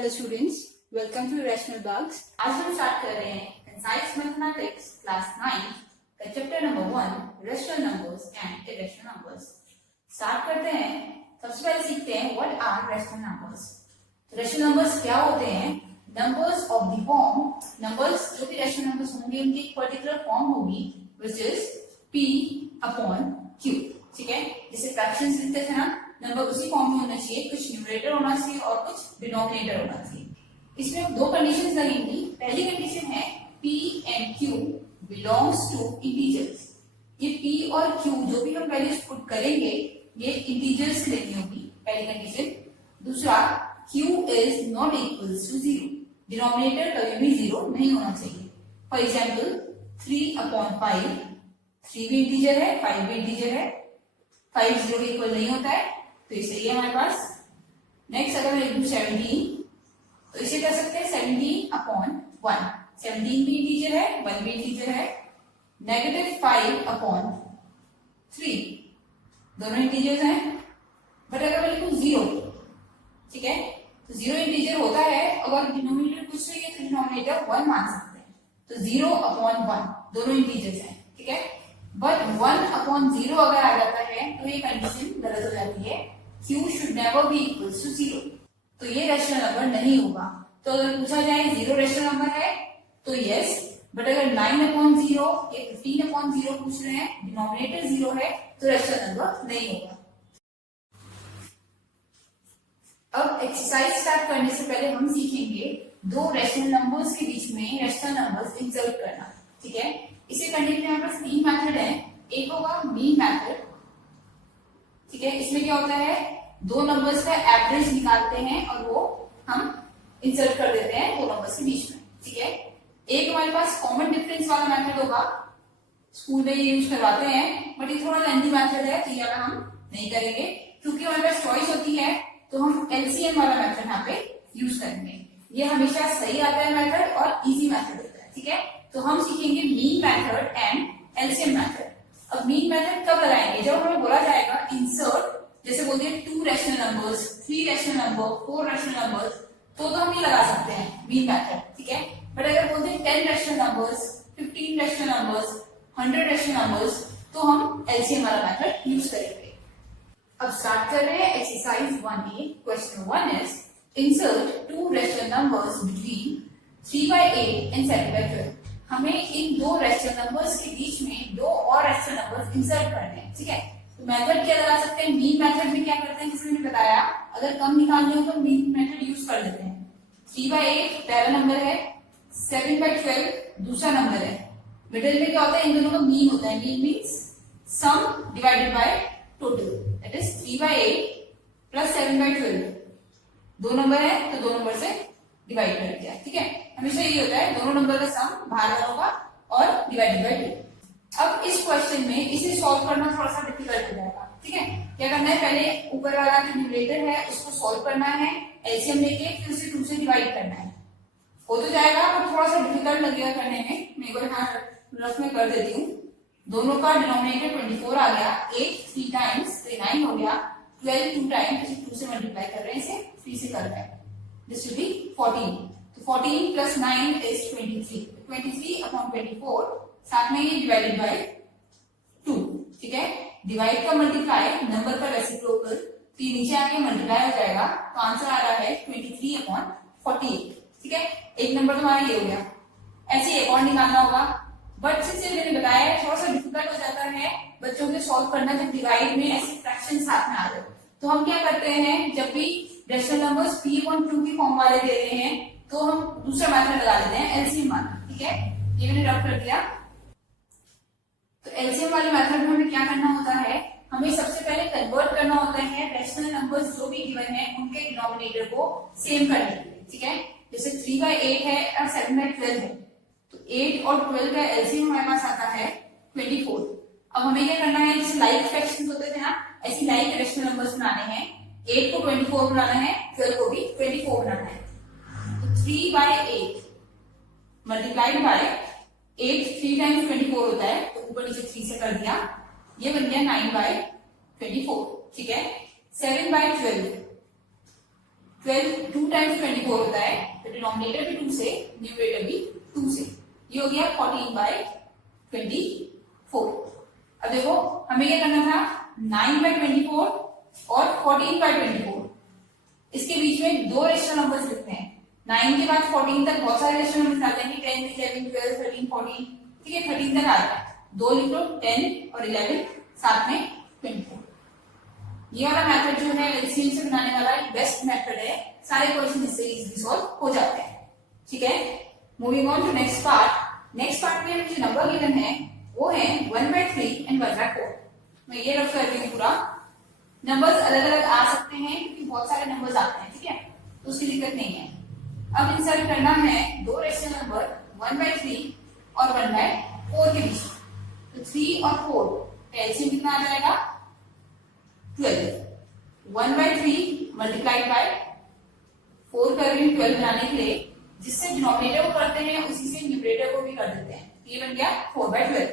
Hello students, welcome to rational bugs. आज हम start कर रहे हैं कंसाइज मैथमेटिक्स क्लास 9 का chapter number 1 rational numbers and irrational numbers. Start करते हैं। सबसे पहले सीखते हैं what are rational numbers. Rational numbers क्या होते हैं? Numbers of the form, numbers जो भी रेशनल नंबर्स होंगे उनकी एक पर्टिकुलर फॉर्म होगी which is p upon q। ठीक है, जैसे फ्रैक्शंस लिखते थे ना, नंबर उसी फॉर्म में होना चाहिए, कुछ न्यूमरेटर होना चाहिए और कुछ डिनोमिनेटर होना चाहिए। इसमें दो कंडीशंस लगेंगी। पहली कंडीशन है p and q belongs to integers. ये p और q जो भी हम वैल्यूज पुट करेंगे ये इंटीजर्स से लेनी होगी, पहली कंडीशन। दूसरा, q is not equals to 0, denominator कभी भी 0 नहीं होना चाहिए। फॉर एग्जाम्पल 3/5, 3 भी इंटीजर है, 5 भी इंटीजर है, 5 0 के इक्वल नहीं होता है, तो ये सही है हमारे पास। नेक्स्ट अगर मैं लिख दूं 17, तो इसे कर सकते हैं 17/1। 17 भी इंटीजर है, 1 भी इंटीजर है। -5/3, दोनों इंटीजर्स हैं। बट अगर मैं लिखूं 0, ठीक है, तो 0 इंटीजर होता है, अगर डिनोमिनेटर कुछ तो ये डिनोमिनेटर 1 मान सकते हैं, तो 0/1 दोनों इंटीजर्स हैं। ठीक है, बट 1/0 अगर आ जाता है तो ये कंडीशन गलत हो जाती है। q should never be equals to 0, तो ये रेशनल नंबर नहीं होगा। तो अगर पूछा जाए 0 रेशनल नंबर है तो यस, बट अगर 9/0 या 15/0 पूछ रहे हैं, डिनोमिनेटर 0 है, तो रेशनल नंबर नहीं होगा। अब एक्सरसाइज स्टार्ट करने से पहले हम सीखेंगे दो रेशनल नंबर्स के बीच में रेशनल नंबर्स इंसर्ट करना। ठीक है, इसे करने के लिए हमारे पास 3 मेथड है। एक होगा मीन मेथड। ठीक है, इसमें क्या होता है, दो नंबर्स का एवरेज निकालते हैं और वो हम इंसर्ट कर देते हैं दो नंबर्स के बीच में। ठीक है, एक हमारे पास कॉमन डिफरेंस वाला मेथड होगा, स्कूल में ये यूज करवाते हैं, बट ये थोड़ा लेंथी मेथड है, तो ये वाला हम नहीं करेंगे। क्योंकि हमारे पास चॉइस होती है तो हम एलसीएम वाला मेथड यहाँ पे यूज करेंगे। ये हमेशा सही आता है मेथड और इजी मेथड होता है। ठीक है, तो हम सीखेंगे mean method and LCM method. अब मीन मेथड कब लगाएंगे? जब हमें बोला जाएगा इंसर्ट, जैसे बोलते हैं 2 rational numbers, 3 rational number, 4 rational numbers, तो हम ये लगा सकते हैं मीन मेथड। ठीक है, बट अगर बोलते हैं 10 rational numbers, 15 rational numbers, 100 rational numbers, तो हम एलसीएम वाला मेथड यूज करेंगे। अब स्टार्ट कर रहे हैं exercise 1A। Question 1 is insert 2 rational numbers between 3/8 and 7/12। हमें इन दो रेशनल नंबर्स के बीच में दो और रेशनल नंबर्स इंसर्ट करने हैं। ठीक है, तो मेथड क्या लगा सकते हैं? मीन मेथड में क्या करते हैं, जैसे मैंने बताया, अगर कम निकालने हो तो मीन मेथड यूज कर लेते हैं। 3/8 पहला नंबर है, 7/12 दूसरा नंबर है। मिडिल में क्या होता है, इन दोनों का मीन होता है। Mean means some divided by total, that is 3/8 plus 7/12। दो नंबर है तो दो नंबर से डिवाइड कर दिया। ठीक है, हमेशा ये होता है, दोनों नंबर का सम बाहर वालों का और डिवाइडेड बाय 2। अब इस क्वेश्चन में इसे सॉल्व करना थोड़ा सा डिफिकल्ट हो जाएगा। ठीक है, क्या करना है, पहले ऊपर वाला जो न्यूमरेटर है उसको सॉल्व करना है, एलसीएम लेके फिर उसे 2 से डिवाइड करना है। हो तो जाएगा पर थोड़ा सा डिफिकल्ट लगेगा करने में। मैं एक बार यहाँ रफ में कर देती हूँ। दोनों का डिनोमिनेटर 24 आ गया, 8 3 टाइम्स तो 9 हो गया, 12 2 टाइम्स, 2 से मल्टीप्लाई कर रहे हैं, इसे 3 से कर रहे हैं, दिस विल बी 14। तो 14 प्लस 9 इज 23। 23/24, साथ में ये डिवाइडेड बाय 2। ठीक है, डिवाइड का मल्टीप्लाई नंबर का रेसिप्रोकल, तो ये नीचे आके मल्टीप्लाई हो जाएगा, तो आंसर आ रहा है 23/48। ठीक है, एक नंबर तुम्हारा ये हो गया। ऐसे एक और निकालना होगा, बट जैसे मैंने बताया थोड़ा सा डिफिकल्ट हो जाता है बच्चों के सॉल्व करना जब डिवाइड में ऐसे फ्रैक्शन साथ में आ जाए। तो हम क्या करते हैं, जब भी रेशनल नंबर्स p/2 की फॉर्म वाले दे रहे हैं तो हम दूसरा मेथड लगा लेते हैं, एलसीएम वाला। ठीक है, ये मैंने रफ कर दिया। तो एलसीएम वाले मेथड में हमें क्या करना होता है, हमें सबसे पहले कन्वर्ट करना होता है रेशनल नंबर्स जो भी गिवन है उनके डिनोमिनेटर को सेम करने के लिए। ठीक है, जैसे 3/8 है और 7/12 है, तो 8 और 12 का एलसीएम हमारे पास आता है 24। अब हमें क्या करना है, जैसे लाइक फ्रैक्शंस होते थे ना, ऐसी लाइक रेशनल नंबर्स बनाने हैं। 8 को 24 बनाना है, 12 को भी 24 बनाना है। तो 3/8 मल्टीप्लाइड बाय 8, 3 टाइम्स 24 होता है, तो ऊपर नीचे 3 से कर दिया, ये बन गया 9/24। ठीक है, 7/12 12 2 टाइम्स 24 होता है, तो डिनोमिनेटर भी 2 से, न्यूमरेटर भी 2 से। ये हो गया 14/24। अब देखो हमें क्या करना था, 9/24 और 14/24, इसके बीच में दो रेशनल नंबर्स लिखते हैं। 9 के बाद 14 तक बहुत सारे रेशनल नंबर्स आते हैं, 10 11 12 13 14, ठीक है, 13 तक आता है, दो लिख लो, 10 और 11 साथ में 24। ये वाला मेथड जो है एलसीएम से बनाने वाला बेस्ट मेथड है, सारे क्वेश्चन इससे इजीली सॉल्व हो जाते हैं, ठीक है। Moving on to next part. Next part में जो नंबर गिवन है वो है 1/3 एंड 1/4। मैं ये रफ कर रही हूँ पूरा। नंबर्स अलग अलग आ सकते हैं क्योंकि बहुत सारे नंबर्स आते हैं, ठीक है, तो उसकी दिक्कत नहीं है। अब इंसर्ट करना है दो रेशनल नंबर 1/3 और 1/4 के बीच। तो 3 और 4 का एलसीएम कितना आ जाएगा, 12। 1/3 मल्टीप्लाइड बाय 4 कर रही हूँ 12 बनाने के लिए, जिससे डिनोमिनेटर को करते हैं उसी से न्यूमरेटर को भी कर देते हैं। ये बन गया 4/12।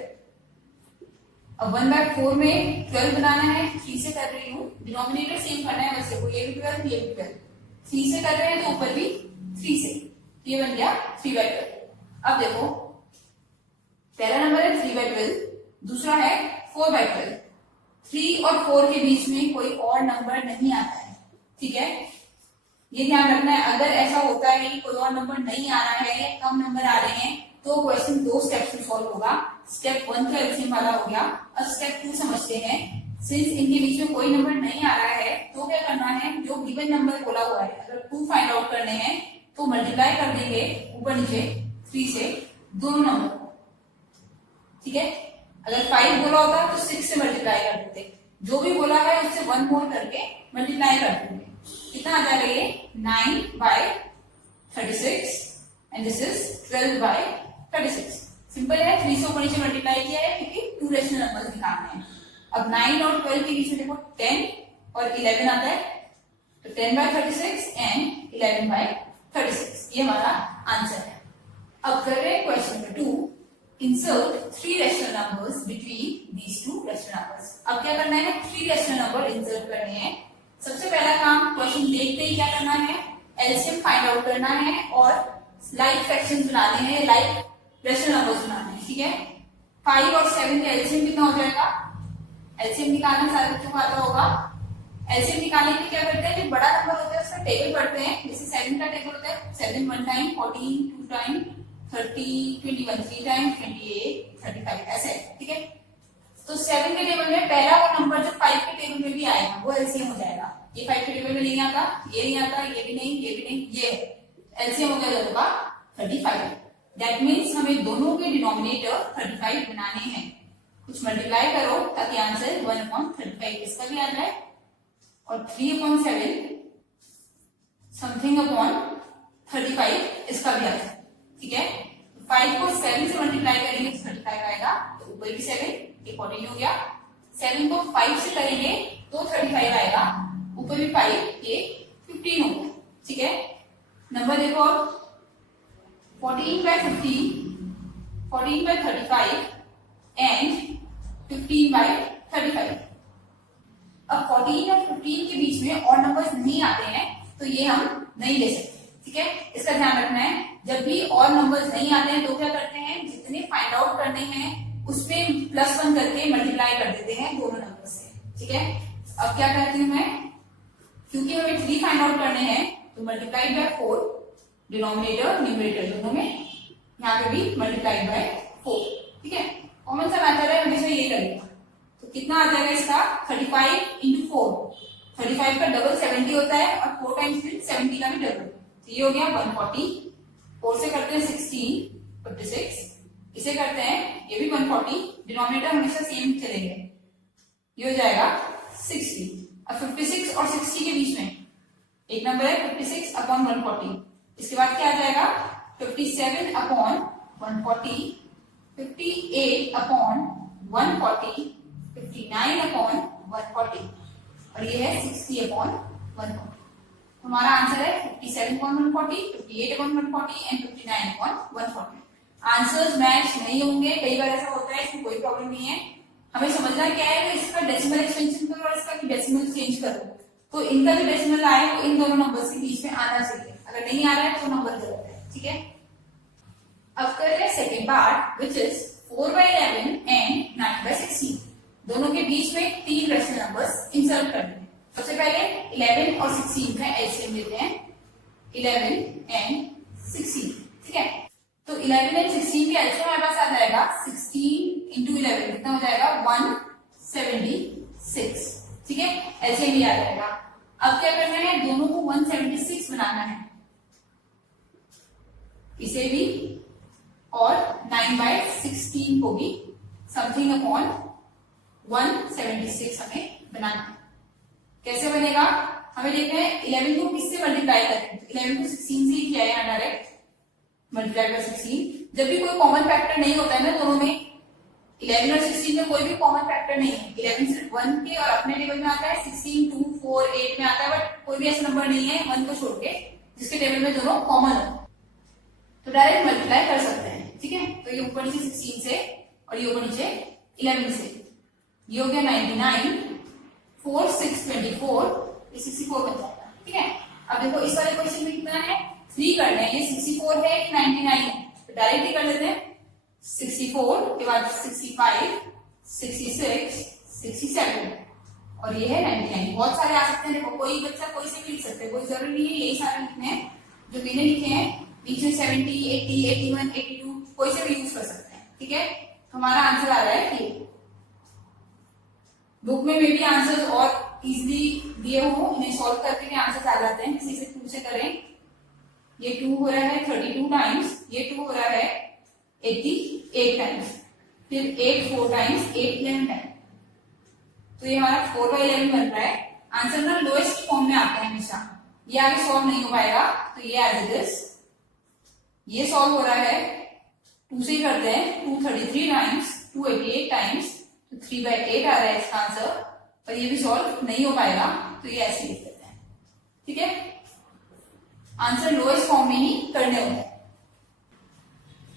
अब 1/4 में 12 बनाना है, 3 से कर रही हूँ, डिनोमिनेटर सेम करना है वैसे को, ये भी 12 ये भी 12, 3 से कर रहे हैं तो ऊपर भी 3 से, ये बन गया 3/12। अब देखो पहला नंबर है 3/12, दूसरा है 4/12। 3 और 4 के बीच में कोई और नंबर नहीं आता है, ठीक है, ये ध्यान रखना है। अगर ऐसा होता है कि कोई और नंबर नहीं आ रहा है या कम नंबर आ रहे हैं तो क्वेश्चन दो स्टेप्स में सॉल्व होगा। स्टेप 1 तो एलसीएम वाला हो गया। अब स्टेप 2 समझते हैं। सिंस इनके बीच में कोई नंबर नहीं आ रहा है तो क्या करना है, जो गिवन नंबर बोला हुआ है, अगर 2 फाइंड आउट करने हैं तो मल्टीप्लाई कर देंगे ऊपर नीचे 3 से दोनों नंबर को, ठीक है। अगर 5 बोला होता तो 6 से मल्टीप्लाई कर देते, जो भी बोला है उससे 1 मोर करके मल्टीप्लाई कर देंगे। कितना आ जाएगा ये 9/36 एंड दिस इज 12/36। सिंपल है, 3 से ऊपर नीचे मल्टीप्लाई किया है क्योंकि 2 रेशनल नंबर्स निकालने हैं। अब 9 और 12 के बीच में देखो 10 और 11 आता है, तो 10/36 एंड 11/36, ये हमारा आंसर है। अब कर रहे हैं question number 2। Insert 3 rational numbers between these 2 rational numbers. अब क्या करना है, 3 रेशनल नंबर इंसर्ट करने हैं। सबसे पहला काम क्वेश्चन देखते ही क्या करना है, एलसीएम फाइंड आउट करना है और लाइक फ्रैक्शंस बनाने हैं, लाइक रेशनल नंबर्स बनाने हैं, ठीक है। 5 और 7 का एलसीएम कितना हो जाएगा, एलसीएम निकालना सारे बच्चों को आता होगा। एलसीएम निकालने के लिए क्या करते हैं, जो बड़ा नंबर होता है उसका टेबल पढ़ते हैं। जैसे 7 का टेबल होता है, 7 1 टाइम, 14 2 टाइम, 30 21 3 टाइम, 28 35 ऐसे, ठीक है। तो 7 के टेबल में पहला वो नंबर जो 5 के टेबल में भी आएगा वो एलसीएम हो जाएगा। ये 5 के टेबल में नहीं आता, ये नहीं आता, ये भी नहीं, ये भी नहीं, ये एलसीएम हो गया दोनों का 35। दैट मीन्स हमें दोनों के डिनोमिनेटर 35 बनाने हैं। कुछ मल्टीप्लाई करो ताकि आंसर 1/35 इसका भी आ जाए और 3/7 समथिंग अपॉन 35 इसका भी आ जाए, ठीक है। 5 को 7 से मल्टीप्लाई करेंगे तो 35 आएगा, तो ऊपर भी 7, ये 14 हो गया। 7 को 5 से करेंगे तो 35 आएगा, ऊपर भी 5, ये 15 हो गया, ठीक है। नंबर देखो 14/15, 14/35 एंड 15/35। अब 14 और 15 के बीच में और नंबर्स नहीं आते हैं तो ये हम नहीं ले सकते, ठीक है। इसका ध्यान रखना है, जब भी और नंबर्स नहीं आते हैं तो क्या करते हैं, जितने फाइंड आउट करने हैं उसमें +1 करके मल्टीप्लाई कर देते हैं दोनों नंबर से, ठीक है। अब क्या करती हूँ मैं, क्योंकि हमें 3 फाइंड आउट करने हैं तो मल्टीप्लाइड बाय 4, डिनोमिनेटर न्यूमरेटर दोनों में, यहाँ पे भी मल्टीप्लाइड बाय 4, ठीक है। कॉमन सा मेथड है, हमेशा ये करेगा। तो कितना आ जाएगा इसका 35 × 4, 35 का डबल 70 होता है और 4 टाइम्स 70 का भी डबल, तो ये हो गया 140। 4 से करते हैं 16 56, इसे करते हैं ये भी 140, डिनोमिनेटर हमेशा सेम चलेंगे, ये हो जाएगा 60। अब 56 और 60 के बीच में एक नंबर है 56/140, इसके बाद क्या आ जाएगा 57/140, 58/140, 59/140 और ये है 60/140। हमारा आंसर है 57/140, 58/140 एंड 59/140। आंसर्स मैच नहीं होंगे, कई बार ऐसा होता है, इसमें कोई प्रॉब्लम नहीं है। हमें समझना क्या है, इसका डेसिमल एक्सपेंशन करो और इसका डेसिमल चेंज करो, तो इनका जो डेसिमल आए वो इन दोनों नंबर्स के बीच में आना चाहिए, अगर नहीं आ रहा है तो नंबर गलत है, ठीक है। अब कर रहे हैं second part which is 4/11 and 9/16। दोनों के बीच में तीन रेशनल नंबर्स इंसर्ट करने हैं। सबसे पहले 11 और 16 का एलसीएम लेते हैं, 11 एंड 16, ठीक है। तो 11 एंड 16 के एलसीएम हमारे पास आ जाएगा 16 इंटू 11 कितना हो जाएगा 176, ठीक है, एलसीएम भी आ जाएगा। अब क्या करना है, दोनों को 176 बनाना है, इसे भी और 9/16 को भी समथिंग अपॉन 176 हमें बनाना है। कैसे बनेगा, हमें देखना है 11 को किससे मल्टीप्लाई करें, 11 को 16 से ही किया है डायरेक्ट मल्टीप्लाई बाय 16। जब भी कोई कॉमन फैक्टर नहीं होता है ना दोनों में, 11 और 16 में कोई भी कॉमन फैक्टर नहीं है, 11 सिर्फ 1 के और अपने टेबल में आता है, 16 2 4 8 में आता है, बट कोई भी ऐसा नंबर नहीं है 1 को छोड़ के जिसके टेबल में दोनों कॉमन हो, तो डायरेक्ट मल्टीप्लाई कर सकते हैं, ठीक है। तो ये ऊपर नीचे 16 से और ये ऊपर नीचे 11 से, ये हो गया 99, 4 6 24, ये 64 बन जाएगा, ठीक है। अब देखो इस वाले क्वेश्चन में कितना है, 3 करना है, ये 64 है कि 99 है, तो डायरेक्ट ही कर लेते हैं, 64 के बाद 65 66 67 और ये है 99। बहुत सारे आ सकते हैं, देखो कोई बच्चा कोई से भी लिख सकते हैं, कोई जरूरी नहीं है यही सारे लिखने हैं जो मैंने लिखे हैं, बीच में 70 80 81 82 कोई से भी यूज कर सकते हैं, ठीक है। हमारा आंसर आ रहा है ये। बुक में भी आंसर्स और इजीली दिए हो, इन्हें सॉल्व करके भी आंसर्स आ जाते हैं, किसी से 2 से करें, ये 2 हो रहा है 32 टाइम्स, ये 2 हो रहा है 88 टाइम्स, फिर 8 4 टाइम्स 8 11 टाइम्स, तो ये हमारा 4/11 बन रहा है। आंसर ना लोएस्ट फॉर्म में आता है हमेशा, ये आगे सॉल्व नहीं हो पाएगा, तो ये एज इट इज, ये सॉल्व हो रहा है 2 से ही करते हैं, 233 टाइम्स 288 टाइम्स, तो 3/8 आ रहा है इसका आंसर, और ये भी सॉल्व नहीं हो पाएगा, तो ये ऐसे लिख देते हैं, ठीक है। आंसर लोएस्ट फॉर्म में ही करने होते हैं।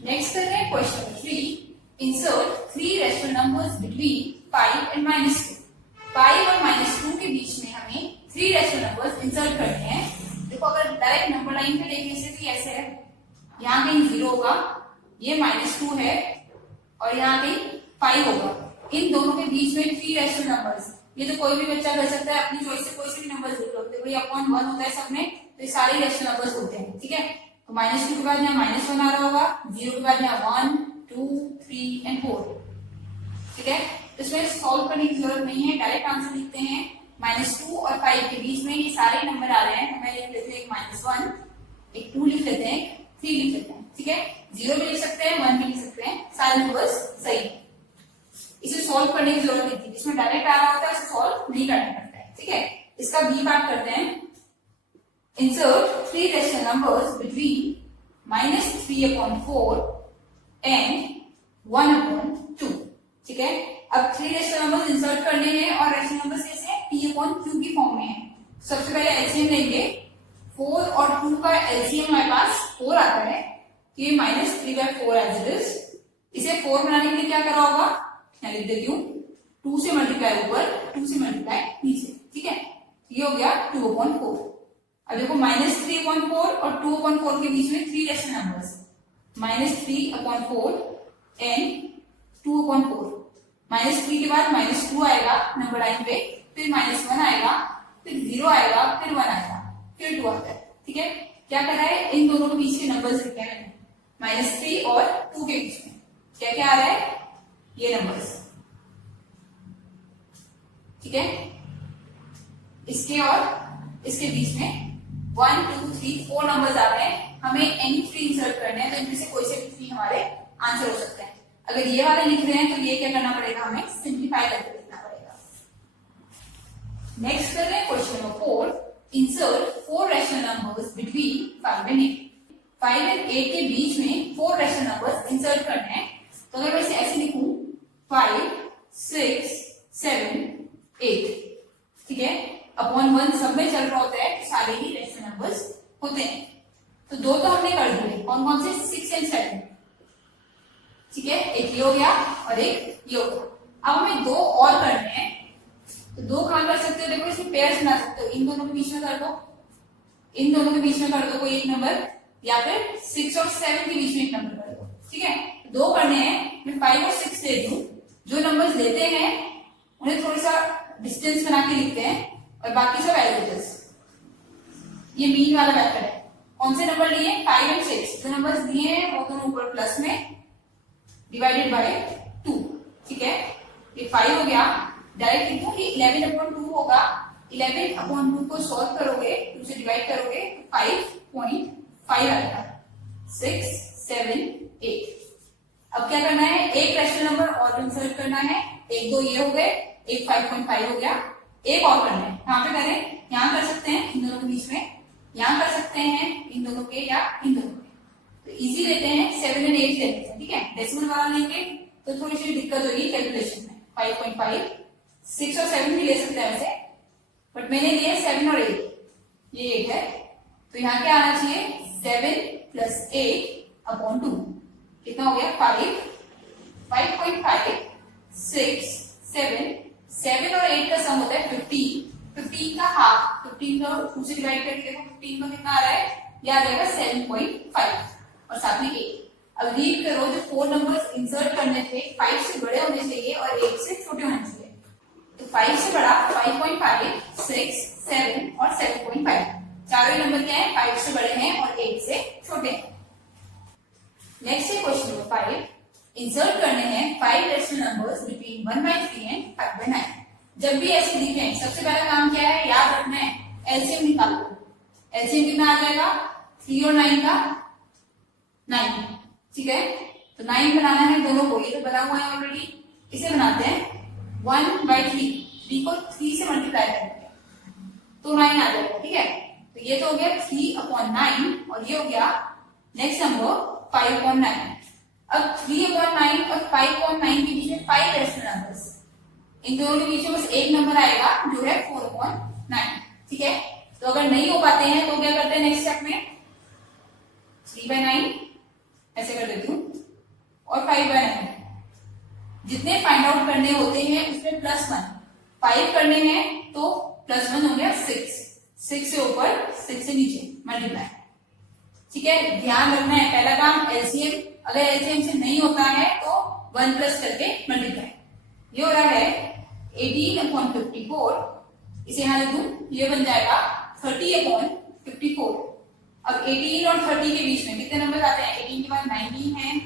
नेक्स्ट कर रहे हैं question number 3, insert 3 rational numbers between 5 and -2। 5 और -2 के बीच में हमें 3 रेशनल नंबर्स इंसर्ट करने हैं। देखो अगर डायरेक्ट नंबर लाइन पे देखने से भी ऐसे है, यहाँ कहीं 0 होगा, ये -2 है और यहाँ कहीं 5 होगा, इन दोनों के बीच में 3 रेशनल नंबर्स, ये तो कोई भी बच्चा कर सकता है, अपनी चॉइस से कोई से भी नंबर लिख लो, देखो ये अपॉन 1 होता है सब में, तो ये सारे रेशनल नंबर्स होते हैं, ठीक है। तो -2 के बाद यहाँ -1 आ रहा होगा, 0 के बाद यहाँ 1 2 3 एंड 4, ठीक है। इसमें सॉल्व करने की जरूरत नहीं है, डायरेक्ट आंसर लिखते हैं। -2 और 5 के बीच में ये सारे नंबर आ रहे हैं, हमें लिख लेते हैं एक -1, एक 2 लिख लेते हैं, 3 लिख लेते हैं, ठीक है। 0 भी लिख सकते हैं, 1 भी लिख सकते हैं, सारे नंबर्स सही है। इसे सॉल्व करने की जरूरत नहीं थी, जिसमें डायरेक्ट आ रहा होता है उसे सॉल्व नहीं करना पड़ता है, ठीक है। इसका बी पार्ट करते हैं, insert 3 rational numbers between -3/4 and 1/2, ठीक है। अब 3 रेशनल नंबर्स इंसर्ट करने हैं और रेशनल नंबर्स कैसे हैं, p/q की फॉर्म में है। सबसे पहले एलसीएम लेंगे, 4 और 2 का एलसीएम हमारे पास 4 आता है, ये -3/4 एज इट इज। इसे 4 बनाने के लिए क्या करा होगा, मैं लिख देती हूँ, 2 से मल्टीप्लाई ऊपर 2 से मल्टीप्लाई नीचे, ठीक है। ये हो गया 2/4। अब देखो -3/4 और 2/4 के बीच में 3 रेशनल नंबर्स, -3/4 एंड 2/4। -3 के बाद -2 आएगा नंबर लाइन पे, फिर -1 आएगा, फिर 0 आएगा, फिर 1 आएगा, फिर 2 आता है, ठीक है। क्या कर रहा है, इन दोनों के बीच के नंबर्स लिखे हैं, -3 और 2 के बीच में क्या क्या आ रहा है, ये नंबर्स, ठीक है। इसके और इसके बीच में 1 2 3 4 नंबर्स आ रहे हैं, हमें एनी 3 इंसर्ट करने हैं, तो इनमें से कोई से भी 3 हमारे आंसर हो सकते हैं। अगर ये वाले लिख रहे हैं तो ये क्या करना पड़ेगा, हमें सिंप्लीफाई करके लिखना पड़ेगा। नेक्स्ट कर रहे हैं question number 4, insert 4 rational numbers between 5 and 8। 5 and 8 के बीच में 4 रेशनल नंबर्स इंसर्ट करने हैं, तो अगर मैं इसे ऐसे लिखूं 5 6 7 8, ठीक है, अपॉन 1 सब में चल रहा होता है, तो सारे ही रेशनल नंबर्स होते हैं। तो 2 तो हमने कर दिए, कौन कौन से, 6 एंड 7, ठीक है, एक ये हो गया और एक ये हो गया। अब हमें 2 और करने हैं, तो दो काम कर सकते हो, देखो इसे पेयर्स बना सकते हो, इन दोनों के बीच में कर दो, इन दोनों के बीच में कर दो कोई एक नंबर, या फिर 6 और 7 के बीच में एक नंबर कर दो, ठीक है। दो करने हैं, मैं 5 और 6 दे दूं, जो नंबर्स लेते हैं उन्हें थोड़ा सा डिस्टेंस बना के लिखते हैं और बाकी सब एवरेजेस। ये मीन वाला मेथड है। कौन से नंबर लिए? 5 और 6, जो नंबर्स दिए हैं वो दोनों ऊपर प्लस में डिवाइडेड बाय 2, ठीक है। ये 5 हो गया, डायरेक्ट लिखूं ये 11/2 होगा, 11/2 को सॉल्व करोगे, 2 से डिवाइड करोगे तो 5.5 आएगा, 6, 7, 8। अब क्या करना है, एक रैशनल नंबर और इंसर्ट करना है, एक दो ये हो गए, एक 5.5 हो गया, एक और करना है। कहां पे करें? यहां कर सकते हैं इन दोनों के बीच में, यहां कर सकते हैं इन दोनों के या इन दोनों के। तो इजी लेते हैं, 7 और 8 लेते हैं, ठीक है। डेसिमल वाला लेंगे तो थोड़ी सी दिक्कत होगी कैलकुलेशन में। 5.5, 6 और 7 भी ले सकते हैं वैसे, बट मैंने लिए 7 और 8, ये 8 है, तो यहाँ क्या आना चाहिए? 7 + 8/2 कितना हो गया? 5, 5.5, 6, 7 और 8 का सम होता है 15, 15 का हाफ, 15 को 2 से डिवाइड करके देखो 15 का कितना आ रहा है? ये आ जाएगा 7.5 और साथ में 8। अब रीड करो, जो 4 नंबर्स इंसर्ट करने थे 5 से बड़े होने चाहिए और 8 से छोटे होने चाहिए। तो 5 से बड़ा 5.5, 6, 7 और 7.5, चारों नंबर क्या है? 5 से बड़े हैं और 8 से छोटे हैं। नेक्स्ट है क्वेश्चन नंबर 5, इंसर्ट करने हैं 5 रैशनल नंबर्स बिटवीन 1/3 एंड 5/9। जब भी ऐसे दिखे, सबसे पहला काम क्या है? याद रखना है, एलसीएम निकालो। एलसीएम कितना आ जाएगा? 3 और 9 का 9, ठीक है। तो 9 बनाना है दोनों को, ये तो बना हुआ है ऑलरेडी। इसे बनाते हैं 1/3, 3 को 3 से मल्टीप्लाई करेंगे तो 9 आ जाएगा, ठीक है। तो ये तो हो गया 3/9 और ये हो गया नेक्स्ट नंबर 5/9। अब 3/9 और 5/9 के बीच में 5 रैशनल नंबर्स, इन दोनों के बीच में बस एक नंबर आएगा जो है 4/9, ठीक है। तो अगर नहीं हो पाते हैं तो क्या करते हैं नेक्स्ट स्टेप में? 3/9 ऐसे कर देती हूँ और 5/9। जितने फाइंड आउट करने होते हैं उसमें +1, 5 करने हैं तो +1 हो गया 6, 6 से ऊपर 6 से नीचे मल्टीप्लाई, ठीक है। ध्यान रखना है, पहला काम एलसीएम, अगर एलसीएम से नहीं होता है तो 1 प्लस करके मल्टीप्लाई। ये हो रहा है 18/54, इसे यहां लिख दूं, ये बन जाएगा 30/54। अब 18 और 30 के बीच में कितने नंबर आते हैं? 18 के बाद 19 है,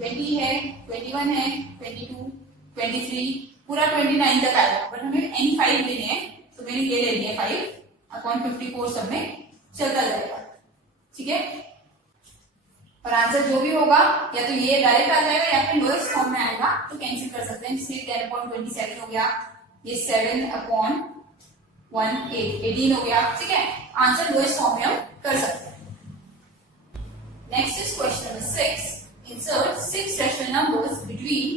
20 है, 21 है, 22, 23, पूरा 29 तक आएगा, बट हमें एनी 5 लेने हैं तो मैंने ये ले लिया 5/54, सब में चलता जाएगा, ठीक है। और आंसर जो भी होगा या तो ये डायरेक्ट आ जाएगा या फिर लोएस्ट फॉर्म में आएगा, तो कैंसिल कर सकते हैं। जैसे 10/27 हो गया, ये 7/18 हो गया, ठीक है। आंसर लोएस्ट फॉर्म में हम कर सकते हैं। Next is question number 6, insert 6 rational numbers between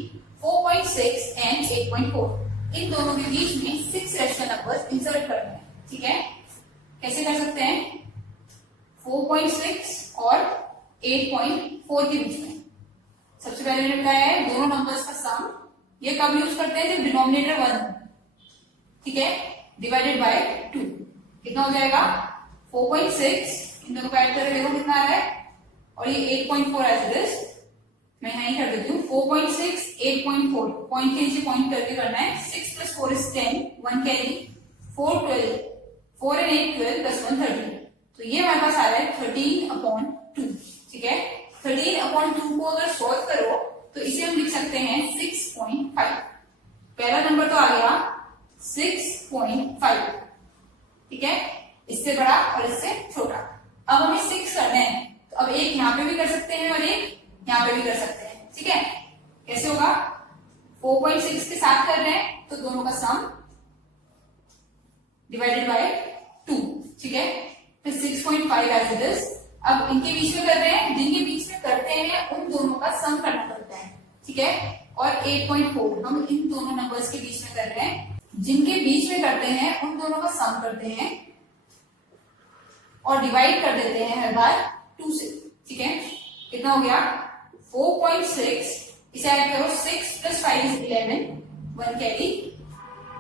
4.6 and 8.4। इन दोनों के बीच में 6 रैशनल नंबर्स इंसर्ट करने हैं, ठीक है। कैसे कर सकते हैं? 4.6 और 8.4 के बीच में सबसे पहले मैंने बताया है दोनों नंबर्स का सम, ये कब यूज करते हैं? जब डिनोमिनेटर 1, ठीक है, डिवाइडेड बाय 2। कितना हो जाएगा? 4.6, इन दोनों को ऐड करके देखो कितना आ रहा है, और ये 8.4 एज इट इज, मैं यहां कर देती हूँ 4.6, 8.4, पॉइंट के नीचे पॉइंट करके करना है। 6 + 4 is 10, 1 कैरी, 4 12, 4 and 8 12 + 1 13, तो ये हमारे पास आ रहा है 13/2, ठीक है। 13/2 को अगर सॉल्व करो तो इसे हम लिख सकते हैं 6.5। पहला नंबर तो आ गया 6.5, ठीक है, इससे बड़ा और इससे छोटा। अब हमें 6 करना है, तो अब एक यहां पे भी कर सकते हैं और एक यहां पे भी कर सकते हैं, ठीक है। कैसे होगा? 4.6 के साथ कर रहे हैं तो दोनों का सम डिवाइडेड बाय 2, ठीक है। फिर 6.5 एज इट इज। अब इनके बीच में कर रहे हैं, जिनके बीच में करते हैं उन दोनों का सम करना पड़ता है, ठीक है। और 8.4 हम इन दोनों नंबर्स के बीच में कर रहे हैं, जिनके बीच में करते हैं उन दोनों का सम करते हैं और डिवाइड कर देते हैं हर बार 2 से, ठीक है। कितना हो गया? 4.6, इसे ऐड करो, 6 + 5 is 11, 1 carry,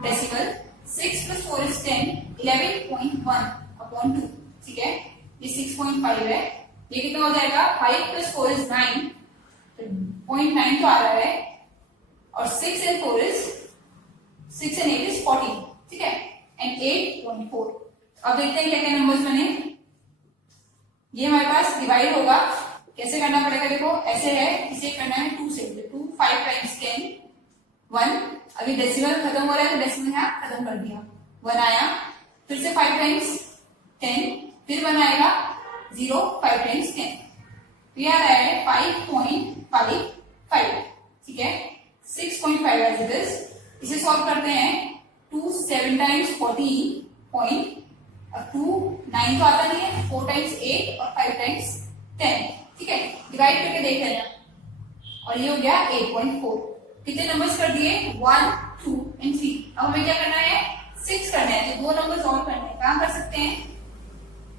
decimal 6 plus 4 is 10, 11.1 upon 2, ठीक है, ये 6.5 है। ये कितना हो जाएगा, 5 प्लस 4 इज 9, 0.9 तो आ रहा है, और 6 and 4 is 6 and 8 is 14, ठीक है, एंड 8.4। अब देखते हैं क्या क्या नंबर्स बने। ये हमारे पास डिवाइड होगा, कैसे करना पड़ेगा, देखो ऐसे है, इसे करना है 2 से, 2 5 टाइम्स 10 1, अभी डेसिमल खत्म हो रहा है तो डेसिमल यहाँ खत्म कर दिया, 1 आया, फिर से 5 टाइम्स 10, फिर 1 आएगा 0, 5 टाइम्स 10, तो ये आ रहा है 5.55, ठीक है, 6.5 एज इट इज। इसे सॉल्व करते हैं, 2 7 टाइम्स 14 पॉइंट, अब 2 9 तो आता नहीं है, 4 टाइम्स 8 और 5 टाइम्स 10, ठीक है, डिवाइड करके देख लेना, और ये हो गया 8.4। कितने नंबर्स कर दिए, 1 2 एंड 3। अब हमें क्या करना है, 6 करना है, तो 2 नंबर्स और करने हैं। कहां कर सकते हैं,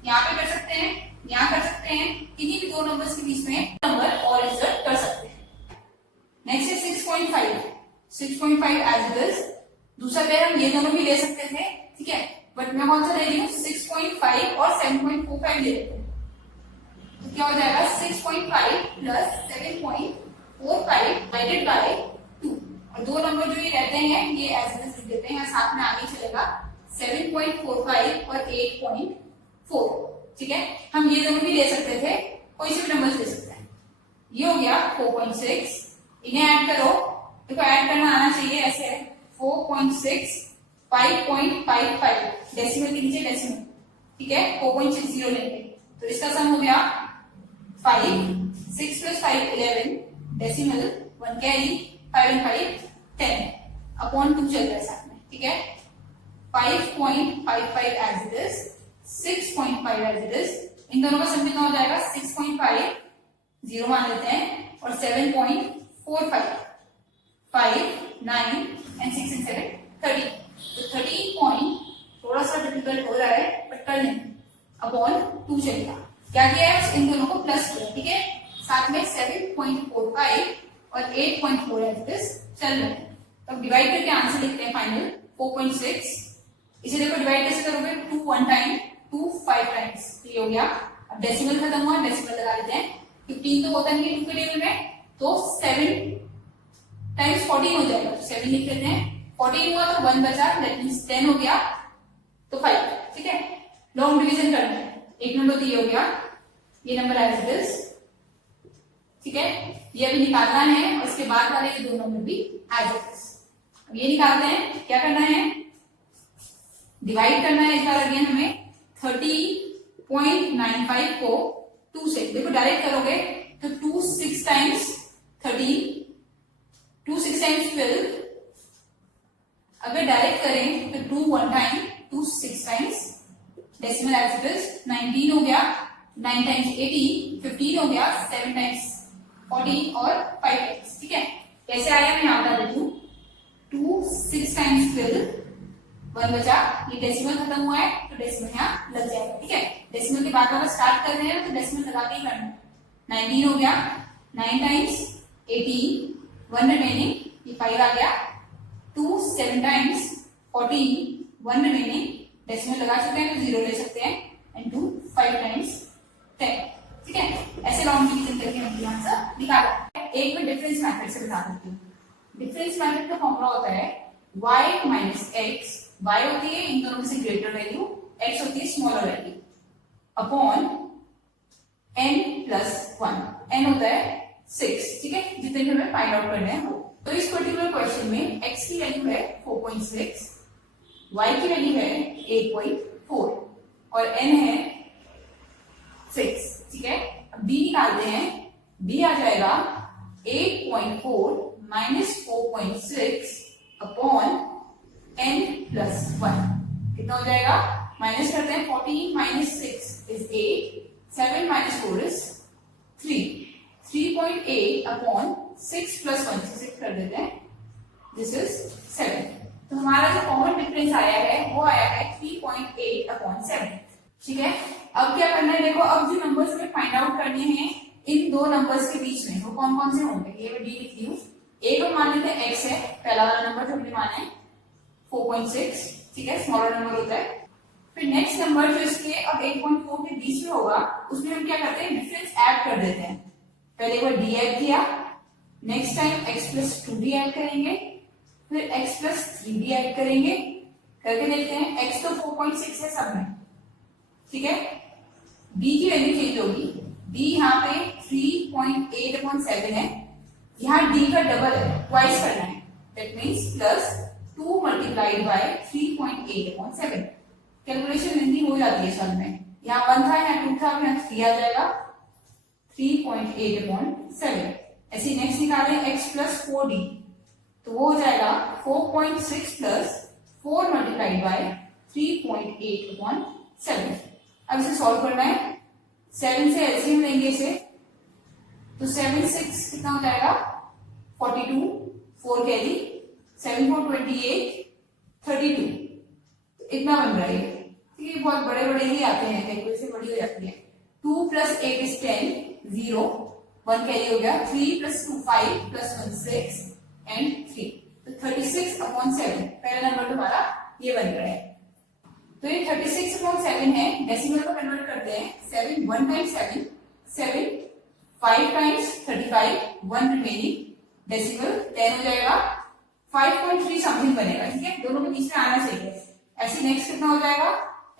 यहाँ पे कर सकते हैं, यहाँ कर सकते हैं, किन्हीं भी 2 नंबर्स के बीच में नंबर और इंसर्ट कर सकते हैं। नेक्स्ट है 6.5, 6.5 एज इट इज। दूसरा पेयर हम ये दोनों भी ले सकते थे, ठीक है, बट मैं कौन सा ले रही हूँ, 6.5 और 7.45 ले लेते हैं, तो क्या हो जाएगा, 6.5 प्लस 7.45 डिवाइडेड बाय 2, और 2 नंबर जो ये रहते हैं ये एज इट इज लिख देते हैं, यहाँ साथ में आगे चलेगा 7.45 और 8.4, ठीक है। हम ये दोनों भी ले सकते थे, कोई से भी नंबर ले सकते हैं। ये हो गया 4.6, इन्हें ऐड करो, देखो ऐड करना आना चाहिए, ऐसे है 4.6 5.55, डेसिमल के नीचे डेसिमल, ठीक है, 4.60 लेंगे, तो इसका सम हो गया 5, 6 plus 5 11, decimal 1 carry, 5 and 5 10 upon 2 चल रहा है साथ में, ठीक है, 5.55 as it is, 6.5 as it is, इन दोनों का सम कितना हो जाएगा, 6.5 0 मान लेते हैं, और 7.45 5 9 एंड 6 and 7 30, तो 30 पॉइंट, थोड़ा सा डिफिकल्ट हो रहा है बट कर लेंगे, अपॉन 2 चलेगा। क्या किया है, इन दोनों को प्लस किया, ठीक है, साथ में 7.45 और 8.4 एज इट इज चल रहे हैं। तो डिवाइड करके आंसर लिखते हैं फाइनल 4.6। इसे देखो डिवाइड कैसे करोगे, 2 1 टाइम, 2 5 टाइम्स, तो ये हो गया। अब डेसिमल खत्म हुआ, डेसिमल लगा लेते हैं, 15 तो होता नहीं है 2 के टेबल में, तो 7 टाइम्स 14 हो जाएगा, 7 लिख लेते हैं, 14 हुआ तो 1 बचा, दैट मींस 10 हो गया, तो 5, ठीक है। लॉन्ग डिवीजन करना है, एक नंबर तो ये हो गया, ये नंबर एज इट इज, ठीक है, ये अभी निकालना है, और इसके बाद वाले ये 2 नंबर भी एज इट इज। अब ये निकालते हैं, क्या करना है, डिवाइड करना है, इस बार अगेन हमें 30.95 को 2 से, देखो डायरेक्ट करोगे तो 2 6 टाइम्स 13, 2 6 टाइम्स 12, अगर डायरेक्ट करें तो 2 1 time, 2 6 times, decimal as it is 19 हो गया, 9 टाइम्स 18, 15 हो गया, 7 टाइम्स 40 और 5 टाइम्स, ठीक है। कैसे आया मैं यहाँ बता देती हूँ, 2 6 टाइम्स 12, 1 बचा, ये डेसिमल खत्म हुआ है तो डेसिमल यहाँ लग जाएगा, ठीक है। डेसिमल के बाद वाला स्टार्ट कर रहे हैं तो डेसिमल लगा के ही करना है। 19 हो गया, 9 टाइम्स 18, 1 रिमेनिंग, ये 5 आ गया, 2 7 टाइम्स 14, 1 रिमेनिंग, डेसिमल लगा चुके हैं तो 0 ले सकते हैं, एंड 2 5 टाइम्स 10, ठीक है। ऐसे लॉन्ग डिवीजन करके हमने आंसर निकाला। एक में डिफरेंस मेथड से बता देती हूँ। डिफरेंस मेथड का फॉर्मूला होता है y माइनस एक्स, y होती है इन दोनों में से ग्रेटर वैल्यू, x होती है smaller value, upon n plus 1, n होता है 6, ठीक है, जितने भी हमें फाइंड आउट करने हैं वो। तो इस पर्टिकुलर क्वेश्चन में x की वैल्यू है 4.6, y की वैल्यू है 8.4 और n है 6, ठीक है। अब b निकालते हैं, b आ जाएगा 8.4 माइनस 4.6 अपॉन n प्लस 1, कितना हो जाएगा, माइनस करते हैं, 14 minus 6 is 8, 7 minus 4 is 3, 3.8 upon 6 plus 1, 6 कर देते हैं, दिस इज 7। तो हमारा जो कॉमन डिफरेंस आया है वो आया है 3.8 अपॉन 7, ठीक है। अब क्या करना है, देखो अब जो नंबर्स हमें फाइंड आउट करने हैं इन 2 नंबर्स के बीच में वो कौन कौन से होंगे, ये मैं डी लिखती हूँ। एक हम मान लेते हैं x है, पहला वाला नंबर जो हमने माना है 4.6, ठीक है, स्मॉलर नंबर होता है। फिर नेक्स्ट नंबर जो इसके अब 8.4 के बीच में होगा उसमें हम क्या करते हैं, डिफरेंस ऐड कर देते हैं। पहले एक बार डी ऐड किया, next time x plus 2d add करेंगे, फिर x प्लस 3d ऐड करेंगे, करके देखते हैं। x तो 4.6 है सब में, ठीक है, b की वैल्यू चेंज होगी, b यहाँ पे 3.8/7 है, यहाँ d का डबल है, ट्वाइस करना है, that means plus 2 multiplied by 3.8/7। Calculation इतनी हो जाती है सब में, यहाँ 1 था, यहाँ 2 था, यहाँ 3 आ जाएगा, 3.8/7। ऐसे नेक्स्ट निकालें x प्लस 4d, तो वो हो जाएगा 4.6 प्लस 4 मल्टीप्लाइड बाय 3.8/7। अब इसे सॉल्व करना है, 7 से एलसीएम लेंगे इसे, तो 7 6 कितना हो जाएगा 42, 4 कैरी, 7 4 28, 32, तो इतना बन रहा है। ठीक है, बहुत बड़े बड़े ही आते हैं, कैलकुलेशन बड़ी हो जाती है। 2 प्लस 8 इज 10, 0, 1 कैरी हो गया, 3 प्लस 2 5 प्लस 1 6 एंड 3, तो 36/7 पहला नंबर तुम्हारा ये बन रहा है। तो ये 36/7 है, डेसिमल को कन्वर्ट करते हैं, 7 1 टाइम्स 7, 7 5 टाइम्स 35, 1 रिमेनिंग, डेसिमल 10 हो जाएगा, 5.3 समथिंग बनेगा। ठीक है, दोनों के बीच में आना चाहिए। ऐसे नेक्स्ट कितना हो जाएगा,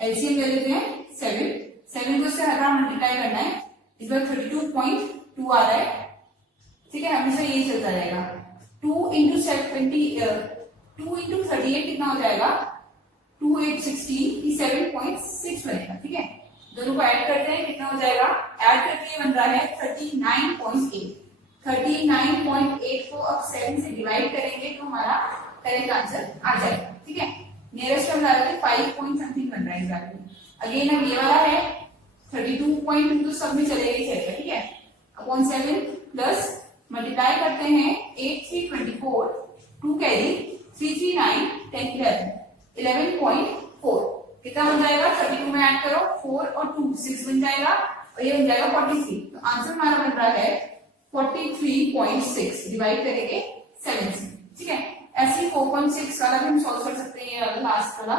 एलसीएम ले लेते हैं, 7 को इससे हर बार मल्टीप्लाई करना है, इस बार 32.2 आ रहा है। ठीक है, हमेशा यही चलता रहेगा। 2 इंटू 38 कितना हो जाएगा, 2 8 16, 7.6 बनेगा। ठीक है, दोनों को ऐड करते हैं, कितना हो जाएगा, ऐड करके बन रहा है 39.8। 39.8 को अब 7 से डिवाइड करेंगे तो हमारा करेक्ट आंसर आ जाएगा। ठीक है, नियरेस्ट हम ला रहे थे 5 पॉइंट समथिंग बन रहा है एग्जैक्टली। अगेन अब ये वाला है 32.2 तो सब में चलेगा ही चलेगा। ठीक है, अपॉन 7 प्लस मल्टीप्लाई करते हैं, 8 3 24, 2 कैरी, 3 3 9 10 11, 11.4 कितना बन जाएगा, 32 में ऐड करो, 4 और 2 6 बन जाएगा, और ये बन जाएगा 43। तो आंसर हमारा बन रहा है 43.6, डिवाइड करेंगे 7 से। ठीक है, ऐसे 4.6 वाला भी हम सॉल्व कर सकते हैं, ये लास्ट वाला,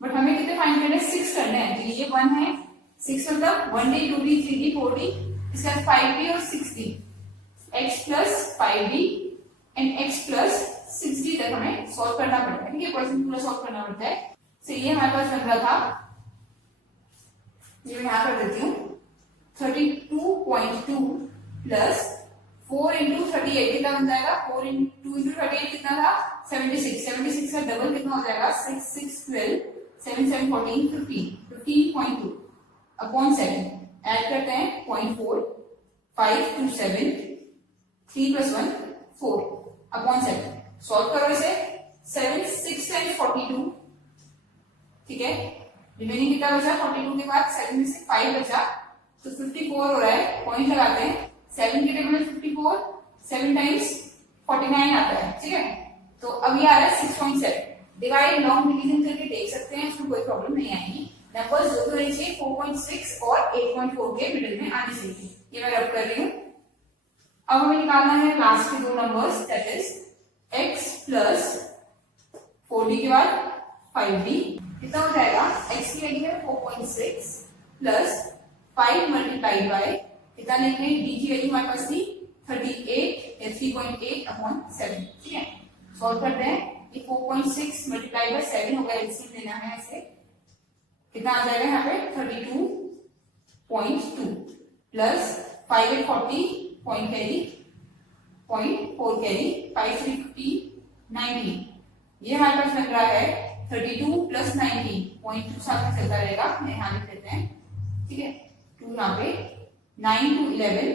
बट हमें कितने फाइंड करने हैं, 6 करने हैं। तो ये 1 है, 6 मतलब 1d 2d 3d 4d, इसका 5d और 6d, x plus 5d and x plus 6d तक हमें सॉल्व करना पड़ता है। ठीक है, क्वेश्चन पूरा सॉल्व करना पड़ता है। तो ये हमारे पास बन रहा था, ये मैं यहाँ कर देती हूँ, 32.2 प्लस 4 इंटू 38 कितना बन जाएगा, 4 2 इंटू 38 कितना था, 76, 76 का डबल कितना हो जाएगा, 6 6 12, 7 7 14, 15, 15.2 अपॉन 7, ऐड करते हैं 0.4, 5 2 7, 3 प्लस 1 4 अपॉन 7, सॉल्व करो इसे, 7 6 टाइम्स 42, ठीक है, रिमेनिंग कितना बचा, 42 के बाद 7 में से 5 बचा, तो 54 हो रहा है, पॉइंट लगाते हैं, 7 के टेबल में 54, 7 टाइम्स 49 आता है। ठीक है, तो अब ये आ रहा है 6.7, डिवाइड लॉन्ग डिवीजन करके देख सकते हैं, उसमें कोई प्रॉब्लम नहीं आएगी। नंबर्स जो होने चाहिए 4.6 और 8.4 के मिडिल में आने चाहिए। ये मैं रब कर रही हूँ। अब हमें निकालना है लास्ट के दो numbers, that is x plus 4d के बाद 5d, कितना हो जाएगा, x की वैल्यू है 4.6 प्लस 5 मल्टीप्लाइड बाय कितना लेंगे, d की वैल्यू हमारे पास थी 38 या 3.8 अपॉन 7। ठीक है, सॉल्व करते हैं, ये 4.6 मल्टीप्लाइड बाय 7 होगा, एलसीएम लेना है ऐसे, कितना आ जाएगा यहाँ पे 32.2 प्लस 5 8 40 पॉइंट कैरी 0.4 कैरी 5 3 50 90, ये हमारे पास बन रहा है 32 प्लस 90, 0.2 साथ में चलता रहेगा, यहाँ लिख लेते हैं। ठीक है, 2 यहाँ पे 9 2 11